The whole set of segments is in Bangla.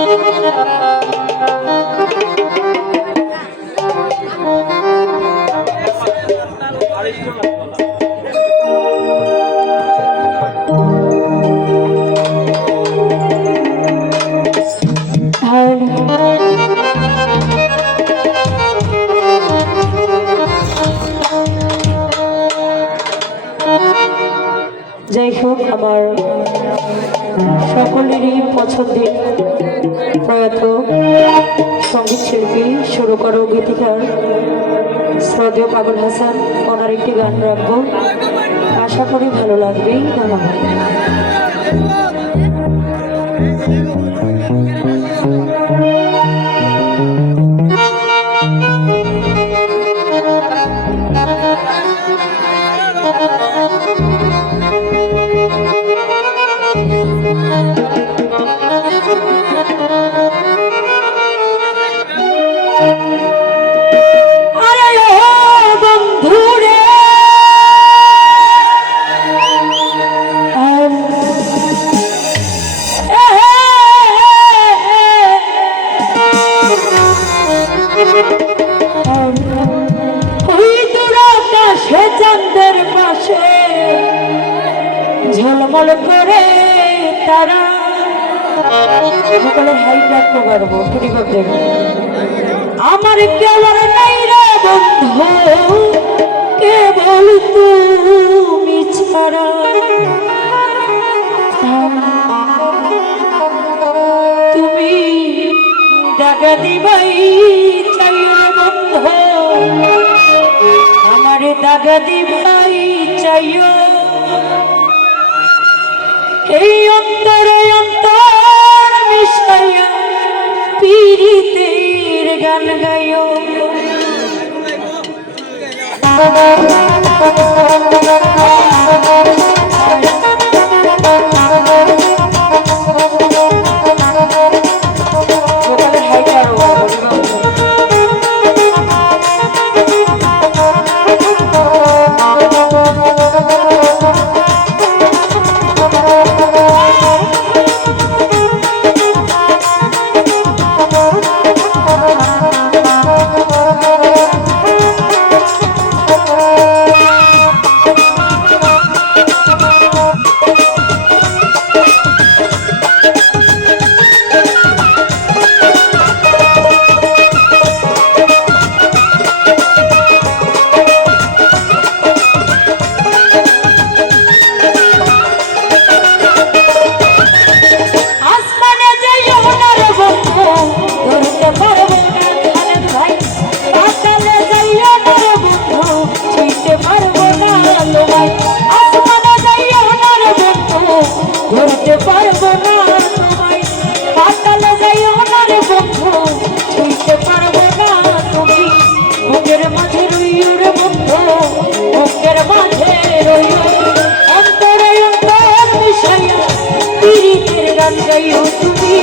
Música যাই হোক, আমার সকলেরই পছন্দের প্রয়াত সংগীত শিল্পী সুরকার ও গীতিকার শ্রদ্ধেয় পাগল হাসান। ওনার একটি গান রাখব। আশা করি ভালো লাগবেই। ধন্যবাদ। ঝলমল করে তারা। সকলে হাই রাখতে পারব ফ্রি করতে আমার কেবল নাই রে বন্ধু। কেবল তুমি ছাড়া। তুমি দাগা দিবাই চাই রে বন্ধু। আমার দাগা দিবাই চাইও এই অন্তরে অন্তর মিশাইয়া পীড়িতের গান গাইও। রইল বন্ধু মুখের মাঝে রইল অন্তরে অন্তর মিশাইয়া। পীড়িতের গান গাইও তুমি,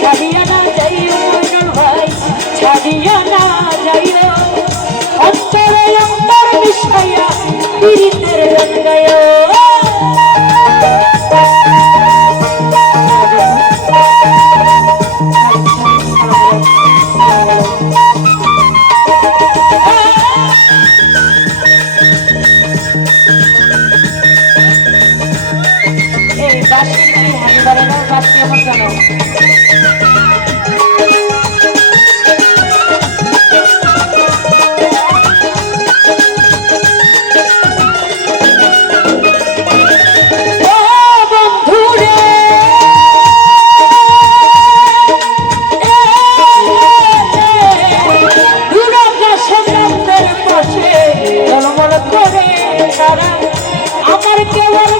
ছাড়িয়া না যাইও মজল ভাই, ছাড়িয়া না যাইও। অন্তরে অন্তর মিশাইয়া পীড়িতের গান গাইও। পরিবারেরও বাঁচতে আমার জানো আমার কেবল